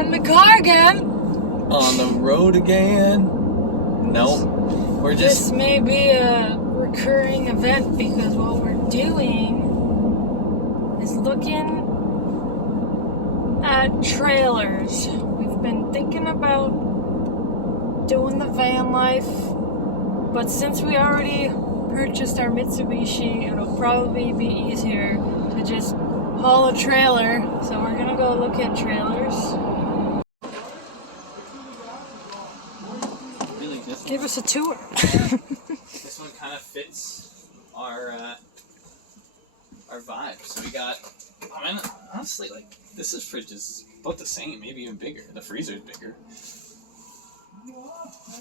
in the car again. On the road again. Nope. We're just... This may be a recurring event because what we're doing is looking at trailers. We've been thinking about doing the van life, but since we already purchased our Mitsubishi, it'll probably be easier to just haul a trailer. So we're gonna go look at trailers. Really, Give us a tour. this one kind of fits our vibe. So we got, I mean, honestly, like, this fridge is about the same, maybe even bigger. The freezer is bigger.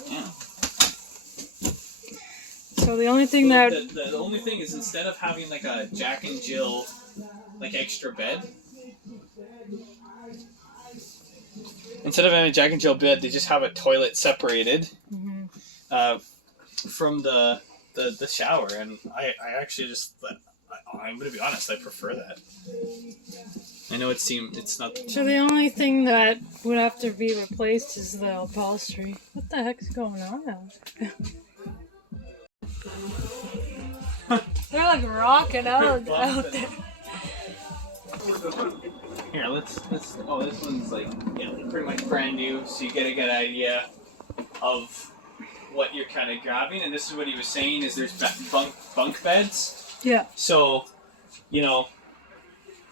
Yeah. So the only thing that... The only thing is, instead of having like a Jack and Jill, like, extra bed, instead of having a Jack and Jill bed, they just have a toilet separated from the shower, and I actually just, I'm gonna be honest, I prefer that. I know it's not. So the only thing that would have to be replaced is the upholstery. What the heck's going on now? They're like rocking out there. Here, let's. Oh, this one's like, pretty much brand new, so you get a good idea of what you're kind of grabbing. And this is what he was saying: is there's bunk beds. Yeah. So,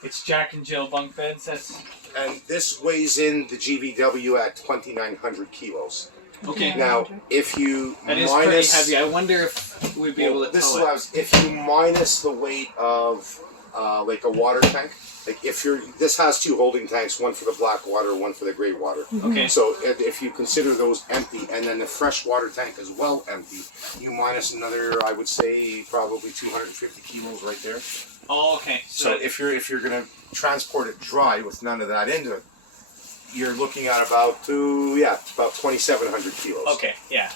it's Jack and Jill bunk beds. And this weighs in the GVW at 2,900 kilos. Okay. Now, if you that is minus, pretty heavy. I wonder if we'd be able to. This tow is what I was. If you minus the weight of like a water tank, like this has two holding tanks, one for the black water, one for the gray water. Okay. So if you consider those empty, and then the fresh water tank as well empty, you minus another, I would say, probably 250 kilos right there. Oh, okay. So if you're gonna transport it dry with none of that into it, you're looking at about 2,700 kilos. Okay, yeah.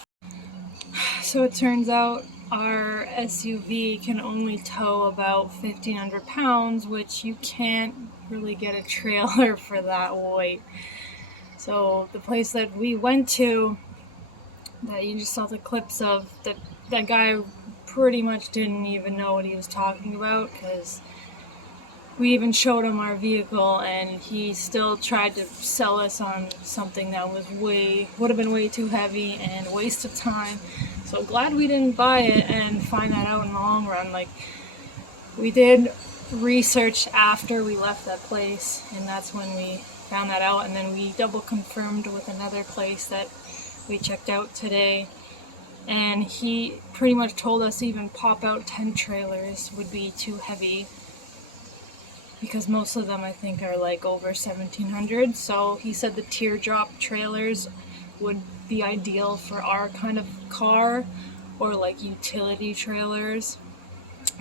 So it turns out our SUV can only tow about 1,500 pounds, which you can't really get a trailer for that weight. So the place that we went to, that you just saw the clips of, that guy pretty much didn't even know what he was talking about, because we even showed him our vehicle and he still tried to sell us on something that would have been way too heavy and a waste of time. So glad we didn't buy it and find that out in the long run. Like, we did research after we left that place, and that's when we found that out, and then we double confirmed with another place that we checked out today, and he pretty much told us even pop out tent trailers would be too heavy, because most of them I think are like over 1,700. So he said the teardrop trailers would be ideal for our kind of car, or like utility trailers.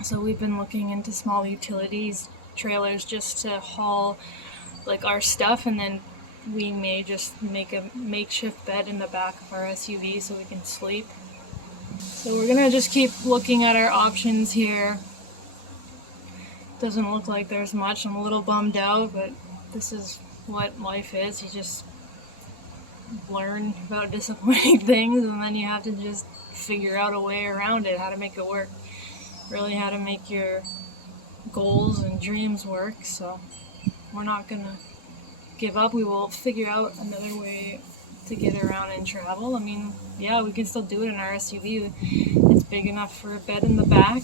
So we've been looking into small utilities trailers just to haul like our stuff, and then we may just make a makeshift bed in the back of our SUV so we can sleep. So we're gonna just keep looking at our options here. Doesn't look like there's much. I'm a little bummed out, but this is what life is. You just learn about disappointing things, and then you have to just figure out a way around it, how to make it work. Really how to make your goals and dreams work. So we're not gonna give up. We will figure out another way to get around and travel. I mean, yeah, we can still do it in our SUV. It's big enough for a bed in the back.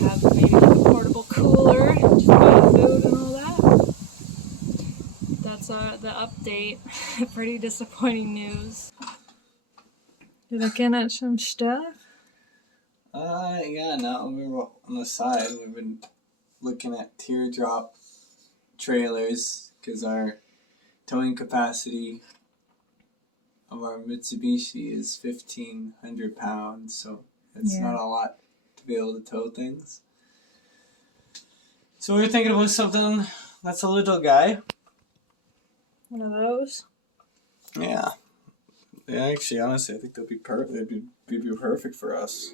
Have maybe like a portable cooler, just buy food and all that. That's the update. Pretty disappointing news. You looking at some stuff? Yeah, now we were on the side. We've been looking at teardrop trailers because our towing capacity of our Mitsubishi is 1,500 pounds, so it's not a lot to be able to tow things. So we were thinking about something that's a little guy. One of those? Yeah. Yeah, actually, honestly, I think they'll be perfect. They'd be perfect for us.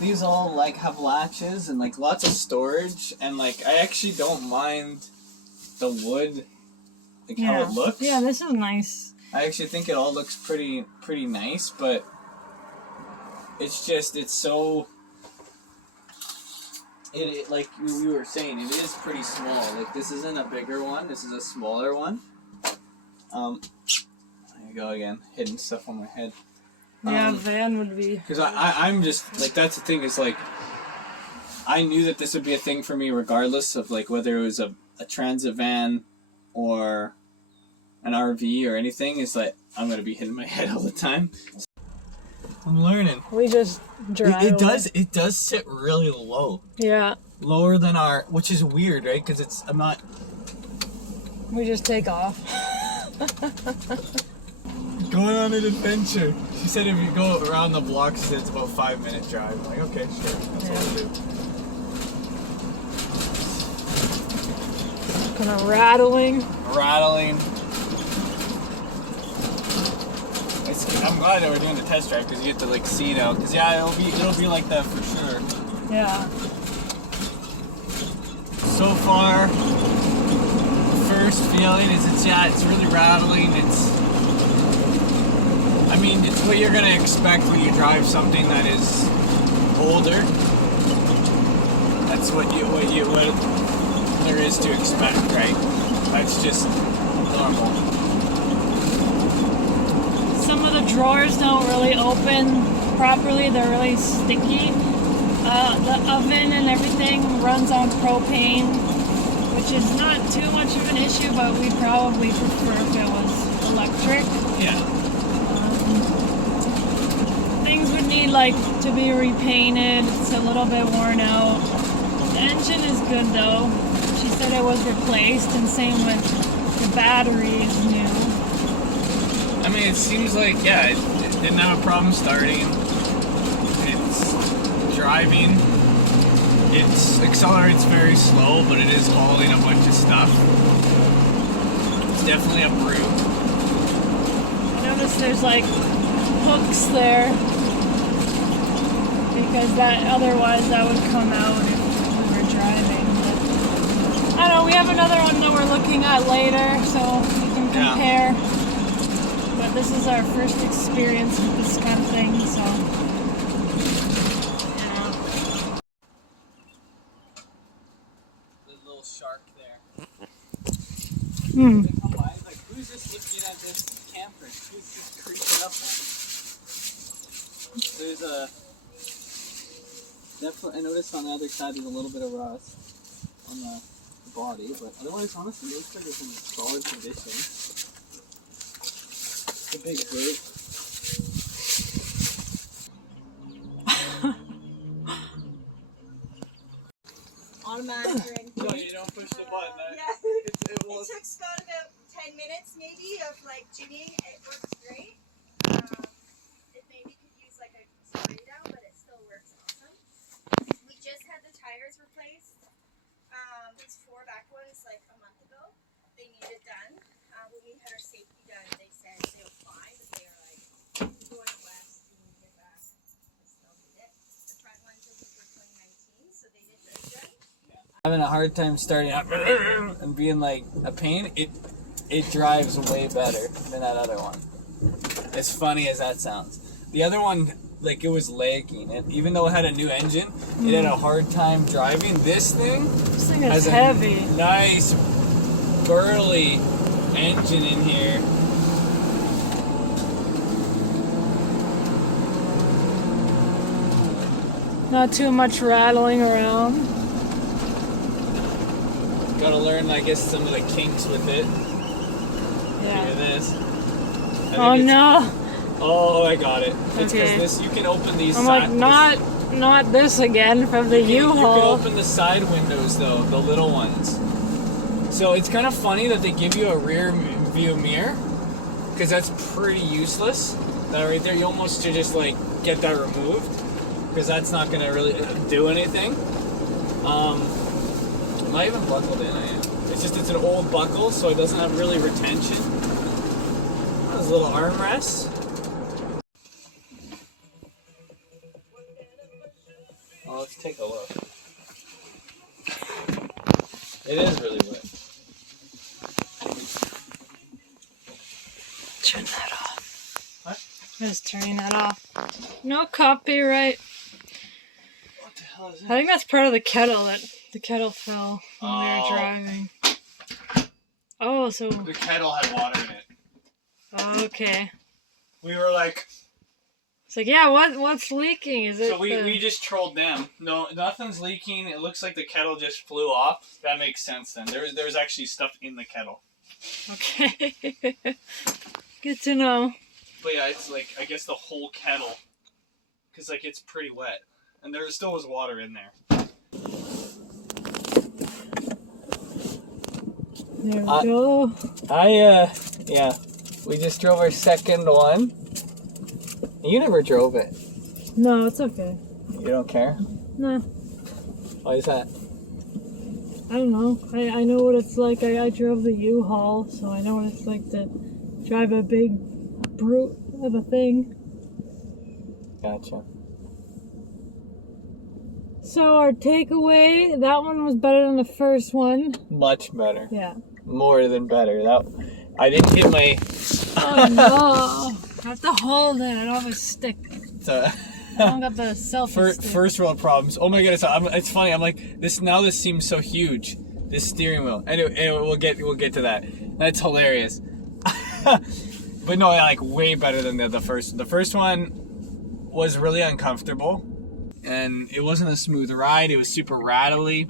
these all like have latches and like lots of storage, and like I actually don't mind the wood, like how it looks. Yeah, this is nice. I actually think it all looks pretty nice, but it's just so. It like we were saying, it is pretty small. Like this isn't a bigger one. This is a smaller one. There you go again, hitting stuff on my head. Yeah, van would be. Because I'm just like, that's the thing. Is like I knew that this would be a thing for me, regardless of like whether it was a transit van or an RV or anything. Is like I'm gonna be hitting my head all the time. I'm learning. We just drive. It does sit really low. Yeah. Lower than our, which is weird, right? Because I'm not. We just take off. Going on an adventure. She said if you go around the block, she said it's about 5-minute drive. I'm like, okay, sure, that's what we'll do. Kind of rattling. I'm glad that we're doing the test drive because you get to like see it out. Because yeah, it'll be like that for sure. Yeah. So far, the first feeling is it's really rattling. It's what you're gonna expect when you drive something that is older. That's what there is to expect, right? That's just normal. Some of the drawers don't really open properly. They're really sticky. The oven and everything runs on propane, which is not too much of an issue, but we probably prefer if it was electric. Yeah. Things would need to be repainted. It's a little bit worn out. The engine is good though. She said it was replaced, and same with the battery is new. It seems like, yeah, it didn't have a problem starting. It's driving. It accelerates very slow, but it is hauling a bunch of stuff. It's definitely a brute. I noticed there's hooks there, because otherwise that would come out if we were driving. But I don't know, we have another one that we're looking at later, so we can compare. Yeah. But this is our first experience with this kind of thing, so yeah. The little shark there. Hmm. Who's just looking at this camper? Who's just creeping up on it? There's definitely, I noticed on the other side there's a little bit of rust on the body, but otherwise, honestly, it looks like it's in solid condition. It's a big brute. Automatic or anything. No, you don't push the button. It took about 10 minutes maybe of jigging. It works great. It maybe could use a spray down, but it still works awesome. We just had the tires replaced. These 4 back ones a month ago. They needed done. When we had our safety done, they said they were fine, but they were going west. We need to get back. I still need it. The front ones were 2019, so they did very good. Having a hard time starting up and being a pain. It drives way better than that other one. As funny as that sounds. The other one, it was lagging. And even though it had a new engine, it had a hard time driving. This thing is heavy. Nice, burly engine in here. Not too much rattling around. Gotta learn, I guess, some of the kinks with it. Yeah. Look at this. Oh no! Oh, I got it. It's because Okay. this, you can open these. I'm not this again from the You can U-Haul. open the side windows though, the little ones. So it's kind of funny that they give you a rear view mirror, because that's pretty useless. That right there, you almost should just get that removed, because that's not gonna really do anything. Am I even buckled in? I am. It's an old buckle, so it doesn't have really retention. Those little armrests. Well, let's take a look. It is really wet. Turn that off. What? Just turning that off. No copyright. What the hell is I that? think that's part of the kettle that the kettle fell when we were Oh. driving. Oh, so The kettle had water in it. okay. We were like, It's like, yeah, what's leaking? Is it? so we just trolled them. No, nothing's leaking. It looks like the kettle just flew off. That makes sense then. There was actually stuff in the kettle. Okay. Good to know. But yeah, it's like, I guess the whole kettle. Because like it's pretty wet. And there still was water in there. There we go. Yeah. We just drove our second one. You never drove it. No, it's okay. You don't care? No, Why is that? I don't know. I know what it's like. I drove the U-Haul, so I know what it's like to drive a big brute of a thing. Gotcha. So our takeaway, that one was better than the first one. Much better. Yeah. More than better. I didn't get my... Oh no! I have to hold it. I don't have a stick. So, I don't got the selfie stick. first world problems. Oh my goodness! It's funny. I'm like this now. This seems so huge. This steering wheel. Anyway, we'll get to that. That's hilarious. But no, like way better than the first. The first one was really uncomfortable, and it wasn't a smooth ride. It was super rattly,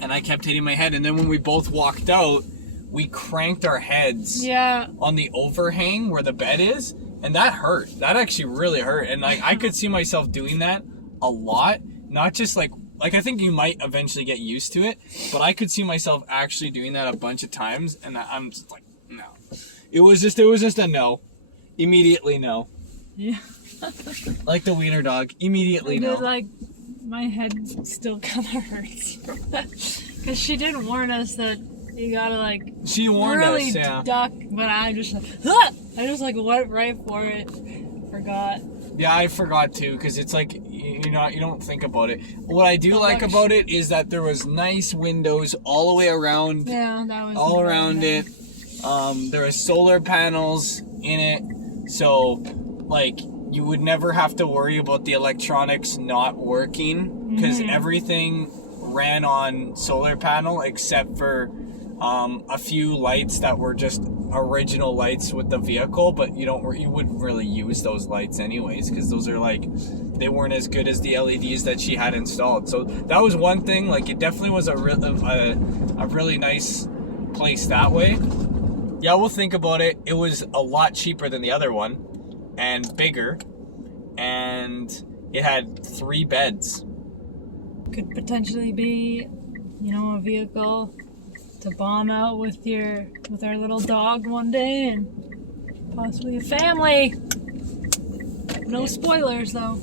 and I kept hitting my head. And then when we both walked out, we cranked our heads on the overhang where the bed is, and that hurt. That actually really hurt. And like I could see myself doing that a lot, not just like I think you might eventually get used to it, but I could see myself actually doing that a bunch of times, and I'm just like, no. It was just a no. Immediately no. Yeah. Like the wiener dog. Immediately no. Like my head still kind of hurts because she did warn us that you gotta like She warned really us, yeah. duck, but I just like ah! I just like went right for it. Forgot. Yeah, I forgot too, because it's like you don't think about it. What I do like about it is that there was nice windows all the way around. Yeah, that was all around it. There was solar panels in it, so like you would never have to worry about the electronics not working because everything ran on solar panel except for a few lights that were just original lights with the vehicle, but you wouldn't really use those lights anyways because those are like they weren't as good as the LEDs that she had installed. So that was one thing. Like it definitely was a really nice place that way. Yeah, we'll think about it. It was a lot cheaper than the other one and bigger, and it had 3 beds. Could potentially be, a vehicle to bomb out with our little dog one day and possibly a family. No spoilers though.